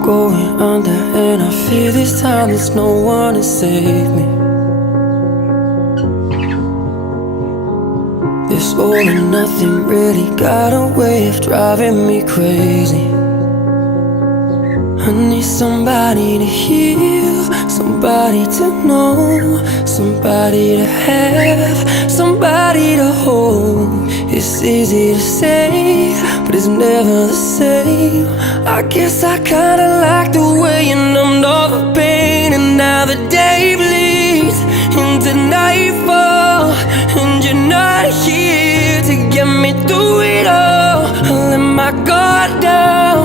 going under, and I fear this time there's no one to save me. This all or nothing really got a way of driving me crazy. I need somebody to heal, somebody to know, somebody to have, somebody to hold. It's easy to say, but it's never the same. I guess I kinda like the way you numbed all the pain, and now the day bleeds into nightfall, and you're not here to get me through it all. I let my guard down,